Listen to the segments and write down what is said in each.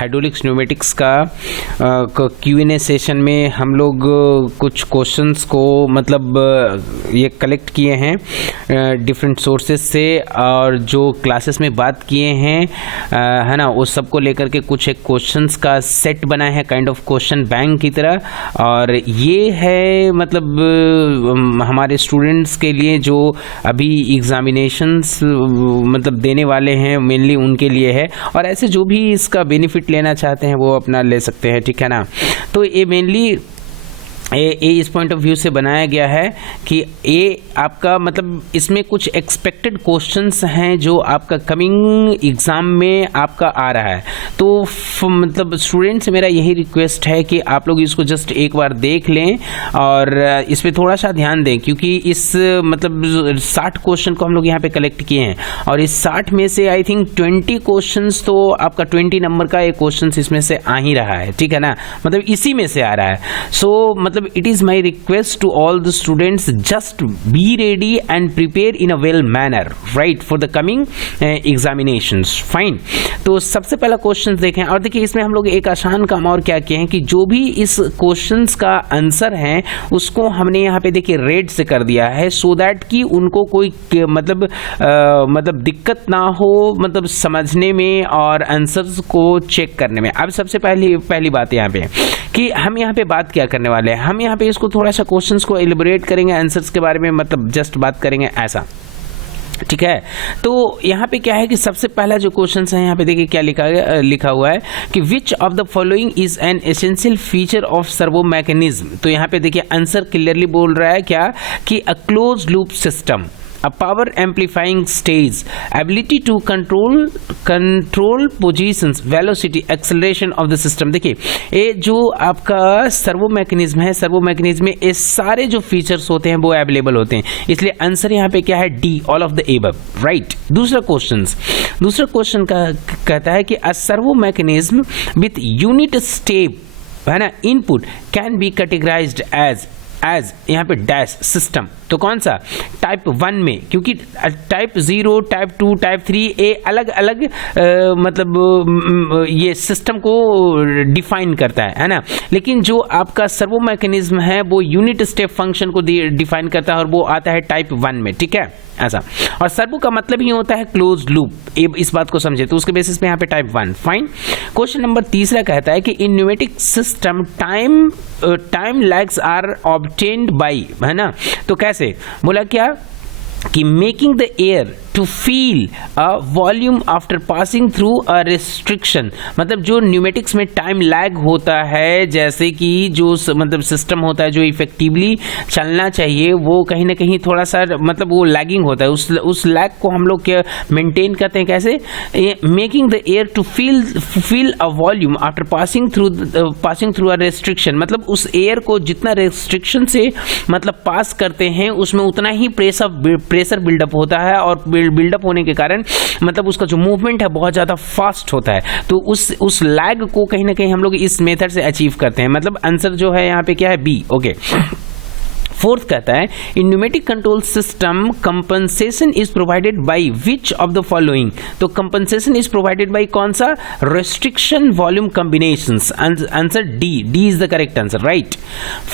Hydraulics pneumatics का Q&A session में हम लोग कुछ क्वेश्चंस को मतलब ये कलेक्ट किए हैं डिफरेंट सोर्सेज से, और जो क्लासेस में बात किए हैं है ना, उस सब को लेकर के कुछ एक क्वेश्चंस का सेट बनाए हैं, काइंड ऑफ क्वेश्चन बैंक की तरह। और ये है मतलब हमारे स्टूडेंट्स के लिए जो अभी एग्जामिनेशंस मतलब देने वाले हैं, मेनली उनके लिए है। और ऐसे जो भी इसका बेनिफिट लेना चाहते हैं वो अपना ले सकते हैं, ठीक है ना। तो ये मेनली इस पॉइंट ऑफ व्यू से बनाया गया है कि ये आपका मतलब इसमें कुछ एक्सपेक्टेड क्वेश्चंस हैं जो आपका कमिंग एग्ज़ाम में आपका आ रहा है। तो मतलब स्टूडेंट से मेरा यही रिक्वेस्ट है कि आप लोग इसको जस्ट एक बार देख लें और इस पर थोड़ा सा ध्यान दें, क्योंकि इस मतलब 60 क्वेश्चन को हम लोग यहाँ पे कलेक्ट किए हैं, और इस 60 में से आई थिंक 20 क्वेश्चंस तो आपका 20 नंबर का एक क्वेश्चन इसमें से आ ही रहा है, ठीक है ना, मतलब इसी में से आ रहा है। सो मतलब it is my request to all the students, just be ready and prepare in a well manner, right, for the coming examinations, fine। तो सबसे पहला क्वेश्चन देखें, और देखिए इसमें हम लोग एक आसान काम और क्या किए हैं कि जो भी इस क्वेश्चंस का आंसर है उसको हमने यहाँ पे देखिए रेड से कर दिया है, सो दैट कि उनको कोई मतलब दिक्कत ना हो मतलब समझने में और आंसर्स को चेक करने में। अब सबसे पहली बात यहाँ पे कि हम यहाँ पे बात क्या करने वाले हैं, हम यहाँ पे इसको थोड़ा सा क्वेश्चंस को एलिबोरेट करेंगे, आंसर्स के बारे में मतलब जस्ट बात करेंगे ऐसा, ठीक है। तो यहाँ पे क्या है कि सबसे पहला जो क्वेश्चन है यहाँ पे देखिए क्या लिखा हुआ है कि विच of the following is an essential feature of servo mechanism. तो यहाँ पे देखिए आंसर क्लियरली बोल रहा है क्या कि a close loop system, a power amplifying stage, ability to control positions, velocity, acceleration of the system। देखिए ये जो आपका सर्वो मैकेनिज्म है, सर्वो मैकेनिज्म में ये सारे जो फीचर्स होते हैं वो अवेलेबल होते हैं, इसलिए आंसर यहाँ पे क्या है D, all of the above, right. दूसरा क्वेश्चन कहता है कि a servo mechanism with unit step है ना input can be categorized as यहाँ पे डैश सिस्टम। तो कौन सा टाइप 1 में, क्योंकि टाइप 0, टाइप 2, टाइप 3 ये अलग अलग मतलब ये सिस्टम को डिफाइन करता है ना, लेकिन जो आपका सर्वो मैकेनिज्म है वो यूनिट स्टेप फंक्शन को डिफाइन करता है और वो आता है टाइप 1 में, ठीक है ऐसा। और सर्वो का मतलब ही होता है क्लोज लूप, इस बात को समझे, तो उसके बेसिस पे यहाँ पे टाइप 1, फाइन। क्वेश्चन नंबर तीसरा कहता है कि in pneumatic system time lags are obtained by, है ना, तो कैसे बोला क्या कि making the air to feel a volume after passing through a restriction. मतलब जो न्यूमेटिक्स में टाइम लैग होता है, जैसे कि जो मतलब सिस्टम होता है जो इफेक्टिवली चलना चाहिए वो कहीं ना कहीं थोड़ा सा मतलब वो लैगिंग होता है, उस लैग को हम लोग मेंटेन करते हैं कैसे, making the air to feel a volume after passing through a restriction. मतलब उस एयर को जितना रिस्ट्रिक्शन से मतलब पास करते हैं उसमें उतना ही प्रेशर बिल्डअप होता है, और बिल्डअप होने के कारण मतलब उसका जो मूवमेंट है बहुत ज़्यादा फास्ट होता है। तो उस लैग को कहीं ना कहीं हम लोग इस मेथड से अचीव करते हैं। मतलब आंसर जो है यहाँ पे क्या है बी, ओके। फोर्थ कहता है in pneumatic control system compensation is provided by which of the following. तो कंपनसेशन इज प्रोवाइडेड बाय कौन सा, restriction volume combinations, answer D is the correct answer, right.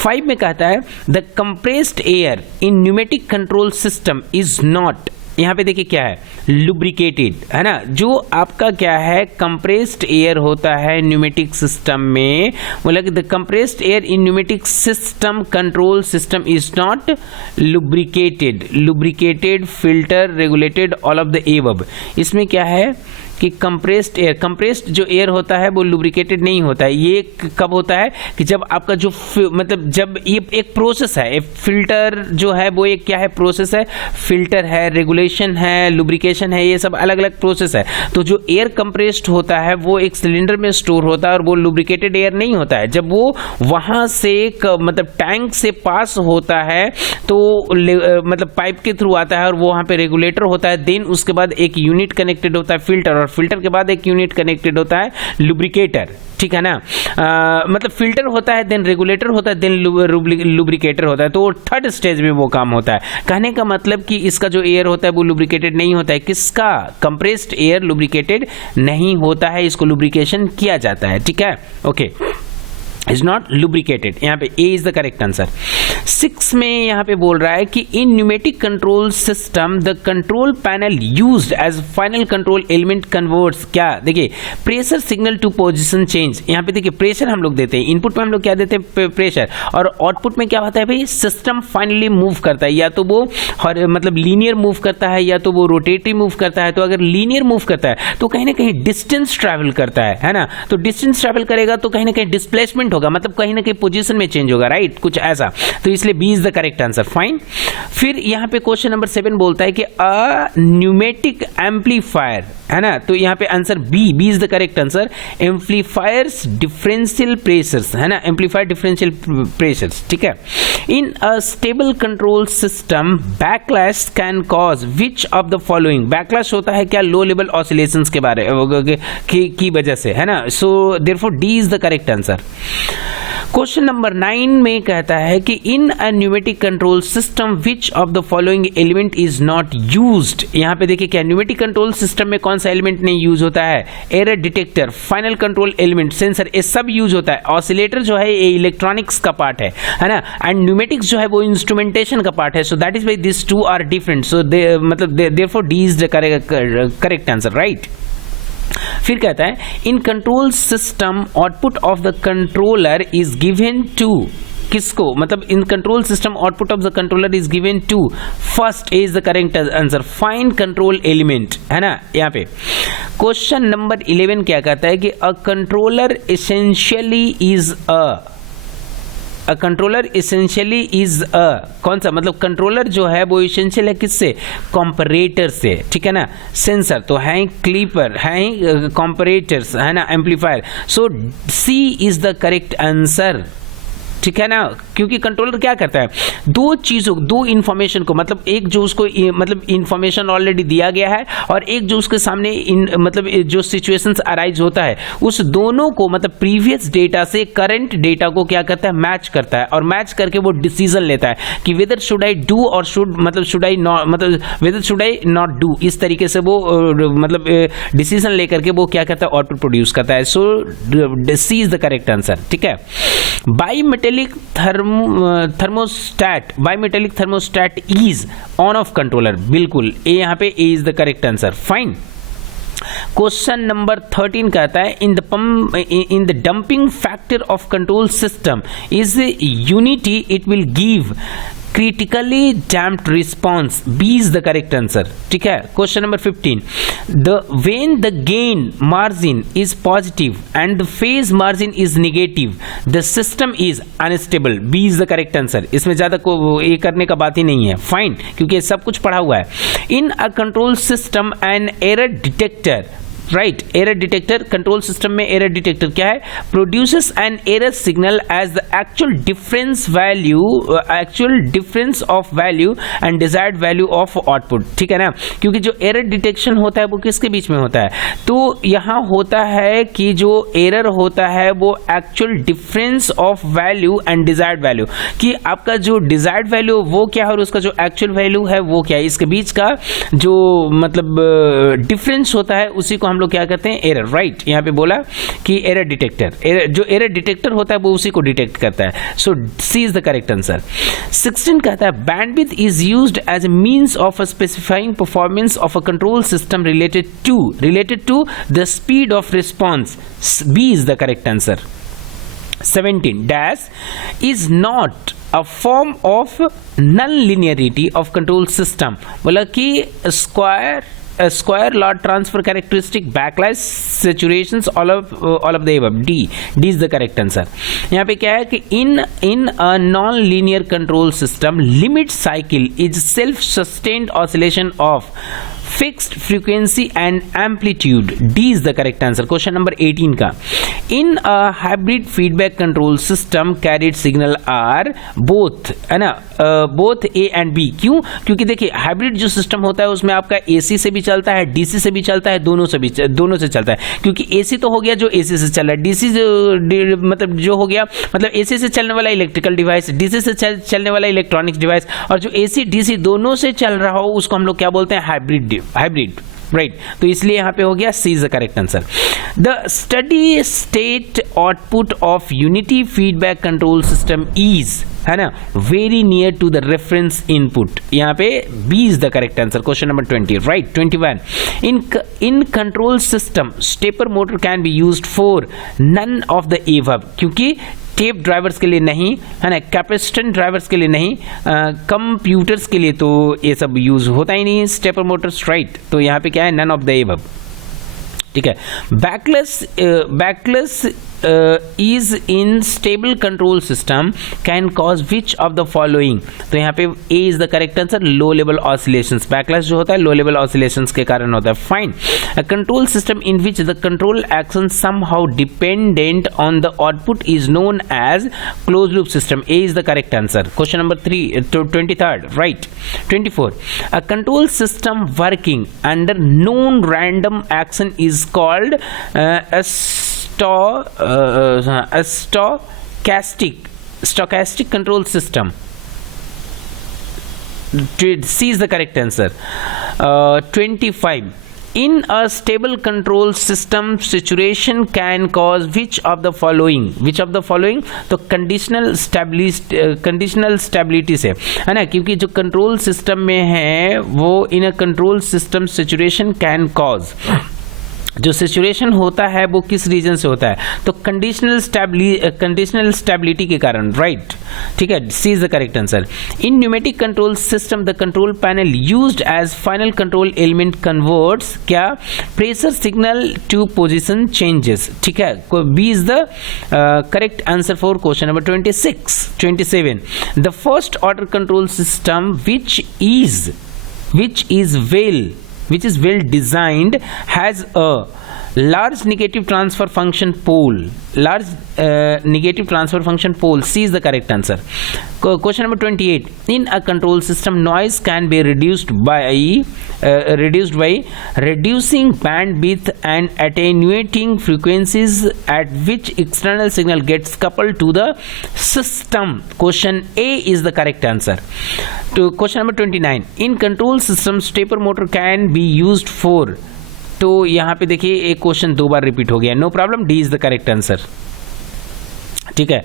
5 में कहता है the compressed air in pneumatic control system is not, यहाँ पे देखिए क्या है लुब्रिकेटेड, है ना। जो आपका क्या है कंप्रेस्ड एयर होता है न्यूमेटिक सिस्टम में, बोला कि the compressed air in pneumatic system control system is not lubricated filter regulated all of the above. इसमें क्या है कि कंप्रेस्ड जो एयर होता है वो लुब्रिकेटेड नहीं होता है। ये कब होता है कि जब आपका जो मतलब जब ये एक प्रोसेस है, फिल्टर जो है वो एक क्या है प्रोसेस है, फिल्टर है, रेगुलेशन है, लुब्रिकेशन है, ये सब अलग अलग प्रोसेस है। तो जो एयर कंप्रेस्ड होता है वो एक सिलेंडर में स्टोर होता है और वो लुब्रिकेटेड एयर नहीं होता है। जब वो वहां से मतलब टैंक से पास होता है तो मतलब पाइप के थ्रू आता है और वो वहां पे रेगुलेटर होता है, देन उसके बाद एक यूनिट कनेक्टेड होता है फिल्टर, और फिल्टर के बाद एक यूनिट कनेक्टेड होता है लुब्रिकेटर, ठीक है ना। मतलब फिल्टर होता है, देन रेगुलेटर होता है, देन लुब्रिकेटर होता है। तो थर्ड स्टेज में वो काम होता है। कहने का मतलब कि इसका जो एयर होता है वो लुब्रिकेटेड नहीं होता है। किसका? कंप्रेस्ड एयर लुब्रिकेटेड नहीं होता है, इसको लुब्रिकेशन किया जाता है, ठीक है, ओके, इज नॉट लुब्रिकेटेड। यहाँ पे A is the correct answer. 6 में यहाँ पे बोल रहा है कि in pneumatic control system the control panel used as final control element converts, क्या? देखिए, pressure signal to position change. यहाँ पे देखिए प्रेशर हम लोग देते हैं, इनपुट में हम लोग क्या देते हैं? प्रेशर, और आउटपुट में क्या होता है भाई? सिस्टम फाइनली मूव करता है, या तो वो मतलब लीनियर मूव करता है या तो वो रोटेटरी मूव करता है। तो अगर लीनियर मूव करता है तो कहीं ना कहीं डिस्टेंस ट्रैवल करता है ना, तो डिस्टेंस ट्रैवल करेगा तो कहीं ना कहीं डिस्प्लेसमेंट होगा, मतलब कहीं ना कहीं पोजीशन में चेंज होगा, राइट, कुछ ऐसा। तो इसलिए B is the correct answer, fine. फिर यहां पे क्वेश्चन नंबर 7 बोलता है कि अ न्यूमेटिक एम्पलीफायर, है ना, तो यहां पे answer B is the correct answer. Amplifiers differential pressures, है ना, एम्पलीफायर डिफरेंशियल प्रेशर्स, ठीक है। In a stable control system backlash can cause which of the following, backlash होता है क्या? लो लेवल ऑसिलेशंस के बारे की वजह से, है ना, so therefore D is the correct answer. Question number 9 में कहता है कि in a pneumatic control system which of the following element is not used. यहां पे देखिए क्या न्यूमेटिक कंट्रोल सिस्टम में कौन सा एलिमेंट नहीं यूज होता है? Error detector, final control element, sensor, ये सब यूज होता है। ऑसिलेटर जो है ये इलेक्ट्रॉनिक्स का पार्ट है ना, एंड न्यूमेटिक्स जो है वो इंस्ट्रूमेंटेशन का पार्ट है। So that is why this two are different, so मतलब therefore D is the correct answer, right. फिर कहता है in control system output of the controller is given to, किसको? मतलब in control system output of the controller is given to, first is the correct answer, fine control element, है ना। यहाँ पे question number 11 क्या कहता है कि अ controller essentially is a controller essentially is कौन सा? मतलब कंट्रोलर जो है वो एसेंशियल है किससे? कंपैरेटर से, ठीक है ना। सेंसर तो है ही, क्लीपर है ही, कंपैरेटर्स है ना, amplifier. So C is the correct answer, ठीक है ना, क्योंकि कंट्रोलर क्या करता है? दो चीजों, दो इंफॉर्मेशन को, मतलब एक जो उसको मतलब इंफॉर्मेशन ऑलरेडी दिया गया है और एक जो उसके सामने मतलब जो सिचुएशंस अराइज होता है, उस दोनों को मतलब प्रीवियस डेटा से करंट डेटा को क्या करता है? मैच करता है, और मैच करके वो डिसीजन लेता है कि वेदर शुड आई डू और शुड आई नॉट, मतलब weather should I not do, इस तरीके से वो मतलब डिसीजन लेकर के वो क्या करता है? आउटपुट प्रोड्यूस करता है। So C is the correct answer, ठीक है। Bimetallic thermostat is on off controller, बिल्कुल ए, यहाँ पे A is the correct answer, fine. Question number 13 कहता है in the damping factor of control system is unity, it will give critically damped response, B is the correct answer, ठीक है। Question number 15, when the gain margin is positive and the phase margin is negative, the system is unstable, B is the correct answer। इसमें ज्यादा को ये करने का बात ही नहीं है, फाइन, क्योंकि सब कुछ पढ़ा हुआ है। In a control system an error detector, right, error detector, control system में एरर डिटेक्टर क्या है? Produces an error signal as the actual difference of value and desired value of output, ठीक है ना, क्योंकि जो एरर डिटेक्शन होता है वो किसके बीच में होता है? तो यहाँ होता है कि जो एरर होता है वो actual difference of value and desired value, कि आपका जो डिजायर्ड वैल्यू वो क्या है और उसका जो एक्चुअल वैल्यू है वो क्या है, इसके बीच का जो मतलब डिफरेंस होता है उसी को हम लोग क्या कहते हैं? Error, right. यहाँ पे बोला कि एरर डिटेक्टर, जो एरर डिटेक्टर होता है वो उसी को डिटेक्ट करता है। So C is the correct answer. 16 कहता है bandwidth is used as a means of specifying performance of a control system related to the speed of response, B is the correct answer. 17 dash is not a form of non-linearity of control system, बोला कि square law transfer characteristic, backlash, saturations, all of the above, D is the correct answer। यहाँ पे क्या है कि in a non-linear control system limit cycle is self-sustained oscillation of fixed frequency and amplitude, D is the correct answer। Question number 18 का in a hybrid feedback control system carried signal are both, है ना, both A and B. क्यों? क्योंकि देखिए hybrid जो system होता है उसमें आपका AC से भी चलता है, DC से भी चलता है, दोनों से चलता है। क्योंकि AC तो हो गया जो AC से चल रहा है, DC मतलब जो हो गया मतलब AC से चलने वाला इलेक्ट्रिकल डिवाइस, DC से चलने वाला इलेक्ट्रॉनिक्स डिवाइस, और जो AC DC दोनों से चल रहा हो उसको हम लोग क्या बोलते हैं? Hybrid, right. तो इसलिए यहां पे हो गया C is the correct answer. The steady state output of unity feedback control system is, है ना, very near to the reference input. यहाँ पे B is the correct answer. Question number 20, right. 21, in control system stepper motor can be used for none of the above. क्योंकि tape drivers के लिए नहीं, है ना, कैपेसिटेंस ड्राइवर्स के लिए नहीं, कंप्यूटर्स के लिए तो ये सब यूज होता ही नहीं है स्टेपर मोटर्स, राइट। तो यहाँ पे क्या है? नन ऑफ द एबव, ठीक है। Backless is in stable control system can cause which of the following? तो यहाँ पे A is the correct answer, low level oscillations। backlash जो होता है low level oscillations के कारण होता है। fine, a control system in which the control action somehow dependent on the output is known as closed loop system। A is the correct answer। question number 23rd, right। 24, a control system working under known random action is called a stochastic control system। C is the correct answer। 25, in a stable control system situation can cause which of the following? तो conditional stability से, है ना, क्योंकि जो control system में है वो in a control system situation can cause, जो सिचुएशन होता है वो किस रीजन से होता है? तो कंडीशनल स्टेबिलिटी के कारण, राइट, ठीक है। C is the correct answer. In pneumatic control system the control panel used as final control element converts क्या? Pressure signal to position changes, ठीक है। B is the correct answer for question number 27। The first order control system which is well designed has a large negative transfer function pole, C is the correct answer। question number 28, in a control system noise can be reduced by reducing bandwidth and attenuating frequencies at which external signal gets coupled to the system। question A is the correct answer। to question number 29, in control system stepper motor can be used for, तो यहाँ पे देखिए एक question 2 बार repeat हो गया, no problem, D is the correct answer, ठीक है।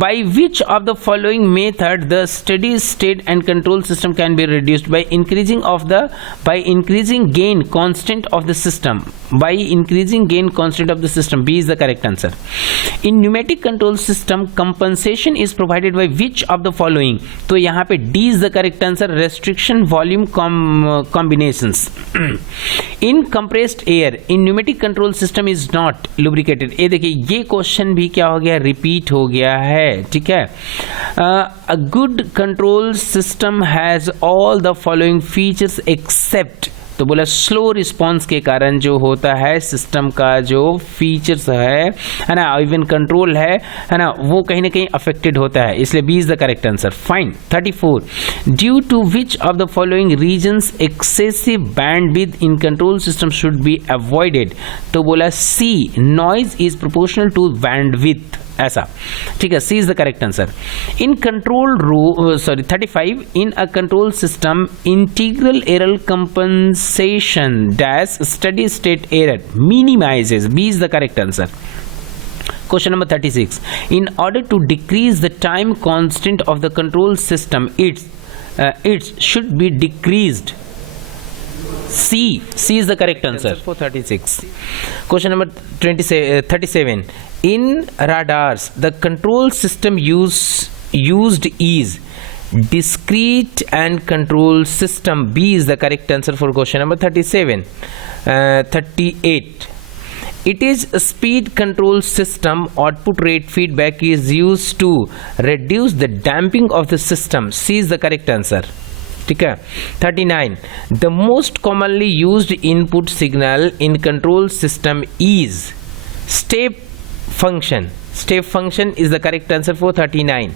By which of the following method the steady state and control system can be reduced? By increasing gain constant of the system, B is the correct answer. In pneumatic control system compensation is provided by which of the following? तो यहाँ पे D is the correct answer, restriction volume combinations. In compressed air in pneumatic control system is not lubricated. ये देखिए ये question भी क्या हो गया? रिपीट हो गया है, ठीक है। A good control system has all the following features except, तो बोला स्लो रिस्पॉन्स के कारण जो होता है सिस्टम का जो फीचर्स है ना, इवन कंट्रोल है ना, वो कहीं ना कहीं अफेक्टेड होता है, इसलिए B is the correct answer. Fine. 34, due to which of the following reasons excessive bandwidth in control system should be avoided? तो बोला C, noise is proportional to bandwidth, ऐसा, ठीक है। C is the correct answer. In control 35, in a control system integral error compensation dash steady state error minimizes, B is the correct answer. Question number 36, in order to decrease the time constant of the control system it should be decreased, C is the correct answer for 36. question number 37, in radars the control system used is discrete and control system, B is the correct answer for question number 37. 38, it is a speed control system, output rate feedback is used to reduce the damping of the system, C is the correct answer, ठीक है। 39, the most commonly used input signal in control system is step function is the correct answer for 39.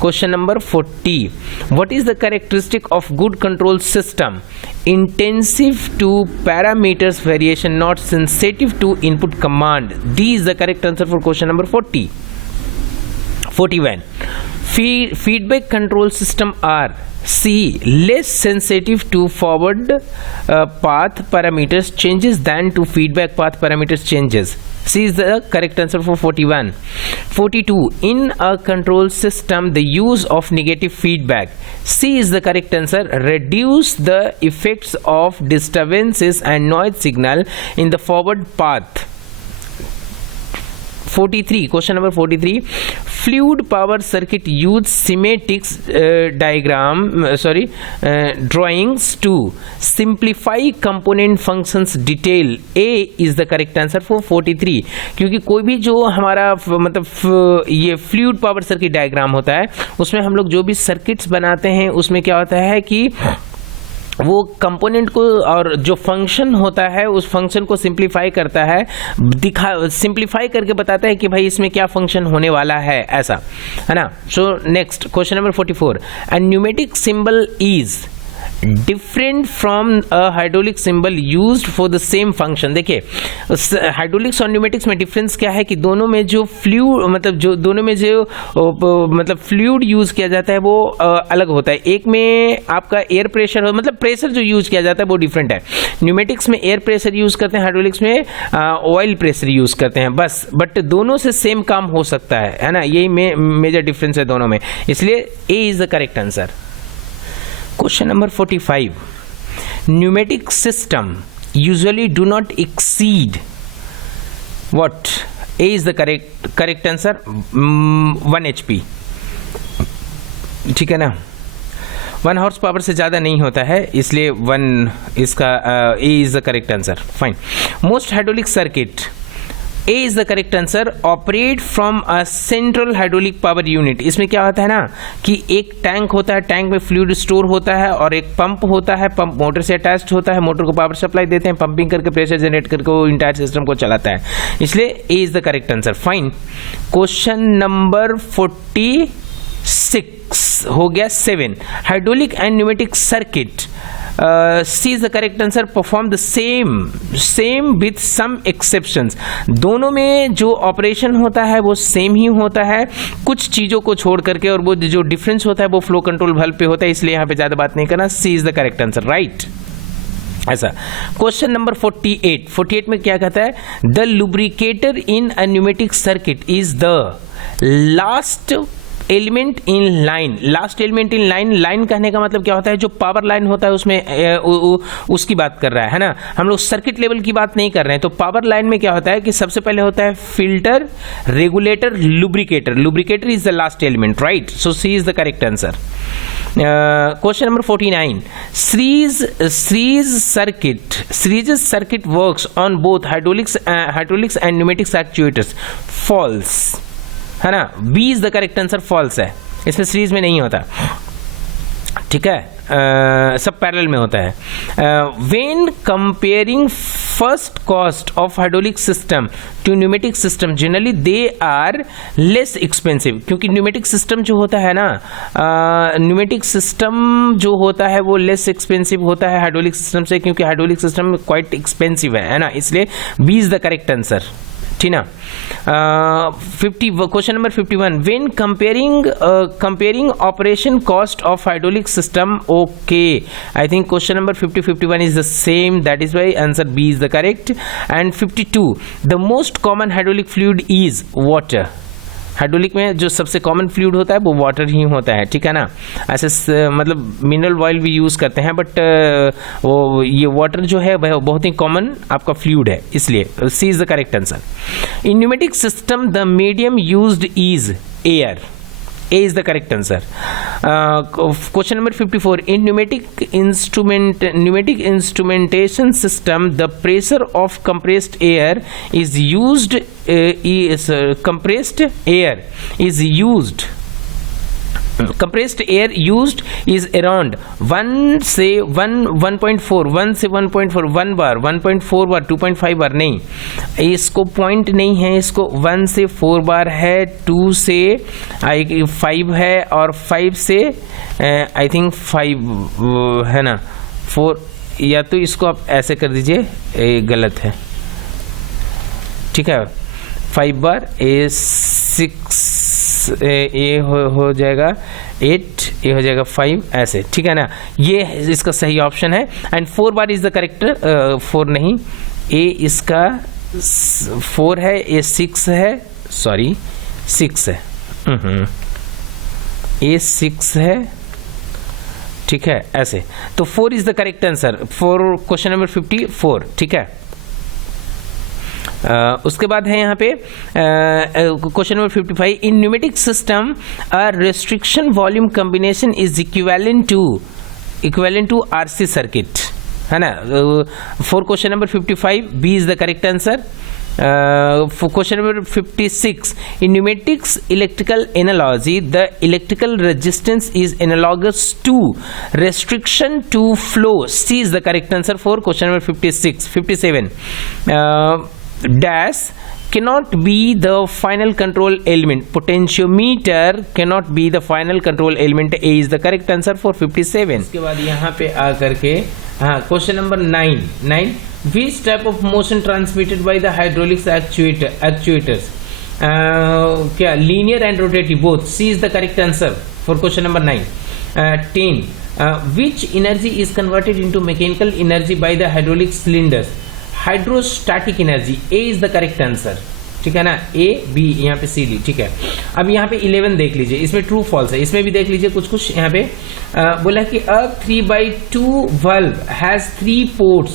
Question number 40. What is the characteristic of good control system? Intensive to parameters variation, not sensitive to input command. D is the correct answer for question number 40. 41. Feedback control system are C. Less sensitive to forward path parameters changes than to feedback path parameters changes. C is the correct answer for 41. 42. In a control system, the use of negative feedback. C is the correct answer. Reduce the effects of disturbances and noise signal in the forward path. 43. Question number 43. Fluid power circuit use schematics drawings to simplify component functions detail. A is the correct answer for 43. क्योंकि कोई भी जो हमारा मतलब ये fluid power circuit diagram होता है उसमें हम लोग जो भी सर्किट्स बनाते हैं उसमें क्या होता है कि वो कंपोनेंट को और जो फंक्शन होता है उस फंक्शन को सिंप्लीफाई करता है, सिंप्लीफाई करके बताता है कि भाई इसमें क्या फंक्शन होने वाला है, ऐसा है ना. So next question number 44. A pneumatic symbol is different from a hydraulic symbol used for the same function. देखिए हाइड्रोलिक्स और न्यूमेटिक्स में डिफरेंस क्या है कि दोनों में जो फ्लूइड मतलब फ्लूइड यूज किया जाता है वो अलग होता है. एक में आपका एयर प्रेशर मतलब प्रेशर जो यूज किया जाता है वो डिफरेंट है. न्यूमेटिक्स में एयर प्रेशर यूज करते हैं, हाइड्रोलिक्स में ऑयल प्रेशर यूज करते हैं बस, बट दोनों से सेम काम हो सकता है ना. यही मेजर डिफरेंस है दोनों में, इसलिए A is the correct answer. Question number 45. Pneumatic system usually do not exceed what? A is the correct answer. 1 HP. ठीक है ना. 1 हॉर्स पावर से ज़्यादा नहीं होता है, इसलिए 1 इसका A is the correct answer. Fine. Most hydraulic circuit. A is the correct answer. Operate from a central hydraulic power unit. इसमें क्या होता है ना कि एक टैंक होता है, टैंक में फ्लूइड स्टोर होता है और एक पंप होता है, पंप मोटर से अटैच्ड होता है, मोटर को पावर सप्लाई देते हैं, पंपिंग करके प्रेशर जनरेट करके वो इंटायर सिस्टम को चलाता है, इसलिए A is the correct answer. Fine. Question number 46 हो गया 7. Hydraulic and pneumatic circuit. C is the correct answer. Perform the same with some exceptions. दोनों में जो ऑपरेशन होता है वो सेम ही होता है कुछ चीज़ों को छोड़ करके, और वो जो डिफरेंस होता है वो फ्लो कंट्रोल वाल्व पे होता है, इसलिए यहाँ पे ज़्यादा बात नहीं करना. C is the correct answer. Right ऐसा. क्वेश्चन नंबर 48 में क्या कहता है? The lubricator in a pneumatic circuit is the last element in line. Last element in line. Line कहने का मतलब क्या होता है? जो पावर लाइन होता है उसमें उसकी बात कर रहा है ना. हम लोग सर्किट लेवल की बात नहीं कर रहे हैं. तो पावर लाइन में क्या होता है कि सबसे पहले होता है filter, regulator, lubricator. Lubricator is the last element, right. So C is the correct answer. Question number 49. Series circuit works on both hydraulics and pneumatics actuators. False है ना. B is the correct answer. False है, इसमें series में नहीं होता, ठीक है. सब पैरेलल में होता है. When comparing first cost of hydraulic system to pneumatic system generally they are less expensive. क्योंकि न्यूमेटिक सिस्टम जो होता है ना, न्यूमेटिक सिस्टम जो होता है वो लेस एक्सपेंसिव होता है हाइड्रोलिक सिस्टम से, क्योंकि हाइड्रोलिक सिस्टम क्वाइट एक्सपेंसिव है ना, इसलिए B is the correct answer. ठीक ना. 50 question number 51. When comparing operation cost of hydraulic system. Okay, I think question number 51 is the same, that is why answer B is the correct. And 52. The most common hydraulic fluid is water. Hydraulic में जो सबसे common fluid होता है वो water ही होता है, ठीक है ना. ऐसे मतलब मिनरल ऑयल भी यूज़ करते हैं, बट वो ये वाटर जो है वह बहुत ही कॉमन आपका फ्लूइड है, इसलिए C is the correct answer. In pneumatic system the medium used is air. A is the correct answer. Question number 54. In pneumatic instrumentation system, the pressure of compressed air is used. Compressed air is used compressed air used is around 1 से 1.4 1 से 1.4 1 बार 1.4 बार 2.5 बार नहीं, इसको point नहीं है, इसको 1 से 4 बार है, 2 से 5 है और 5 से आई थिंक 5 है ना 4, या तो इसको आप ऐसे कर दीजिए, गलत है, ठीक है। 5 बार ए 6 ये हो जाएगा 8, ये हो जाएगा 5, ऐसे, ठीक है ना। ये इसका सही ऑप्शन है। And 4 bar is the character, 4 नहीं, ए इसका 4 है, ए 6 है, सॉरी 6 है, ए 6 है, ठीक है, ऐसे। तो 4 is the correct answer for question number 54, ठीक है। उसके बाद है यहाँ पे question number 55, in pneumatic system a restriction volume combination is equivalent to RC circuit, है ना। For question number 55 B is the correct answer. For question number 56, in pneumatics electrical analogy, the electrical resistance is analogous to restriction to flow. C is the correct answer for question number 56. 57, dash cannot be the final control element. Potentiometer cannot be the final control element. A is the correct answer for 57. इसके बाद यहाँ पे आ करके हाँ question number 9, which type of motion transmitted by the hydraulics actuators? क्या linear and rotative both? C is the correct answer for question number 9. 10, which energy is converted into mechanical energy by the hydraulic cylinders? Hydrostatic energy. A is the correct answer, ठीक है ना। A B यहाँ पे C D, ठीक है। अब यहाँ पे 11 देख लीजिए, इसमें ट्रू फॉल्स है, इसमें भी देख लीजिए कुछ यहाँ पे बोला कि a 3/2 valve has 3 ports,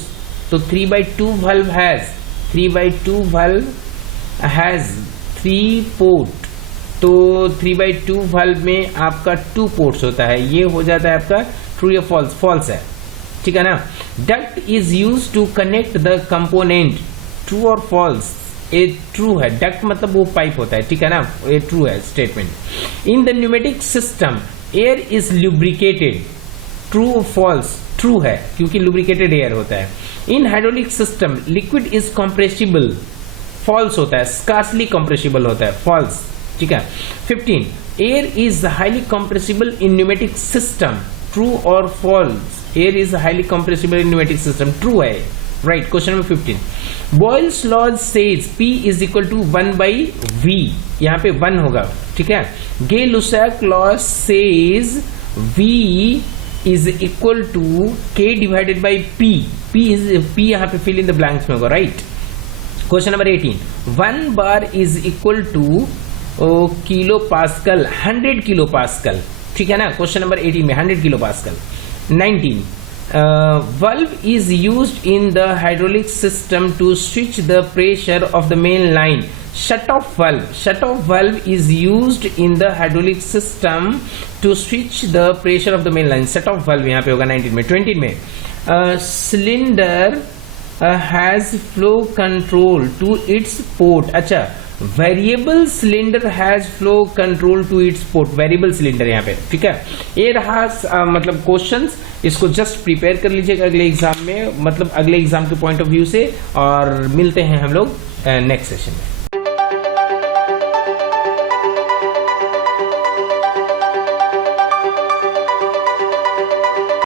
तो 3/2 valve has 3 पोर्ट, तो 3/2 valve में आपका 2 पोर्ट्स होता है, ये हो जाता है आपका ट्रू या फॉल्स, फॉल्स है, ठीक है ना। Duct is use to connect the component, true और फॉल्स, ये ट्रू है, डक्ट मतलब वो पाइप होता है, ठीक है ना, ये ट्रू है statement. In the pneumatic system air is lubricated, true false, true है क्योंकि लुब्रिकेटेड एयर होता है। In hydraulic system liquid is compressible, false होता है, स्कार्सली कंप्रेसिबल होता है, फॉल्स, ठीक है। 15, air is highly compressible in pneumatic system, true और false, air is highly compressible in pneumatic system, true है, right. Question number 15, Boyle's laws says P is equal to 1/V, यहाँ पे 1 होगा, ठीक है। Gay Lussac law says V is equal to K divided by P, P यहाँ पे fill in the blanks में होगा, right. Question number 18, 1 bar is equal two kilo pascal, 100 kilo pascal, ठीक है ना। क्वेश्चन नंबर 18 में 100 kilo pascal. 19, valve is used in the hydraulic system to switch the pressure of the main line. Shut off valve is used in the hydraulic system to switch the pressure of the main line. Shut off valve यहाँ पे होगा 19 में। 20 में cylinder has flow control to its port, अच्छा variable cylinder has flow control to its port, variable cylinder यहाँ पे, ठीक है। ये रहा मतलब क्वेश्चंस, इसको जस्ट प्रिपेयर कर लीजिएगा अगले एग्जाम में, मतलब अगले एग्जाम के पॉइंट ऑफ व्यू से, और मिलते हैं हम लोग नेक्स्ट सेशन में।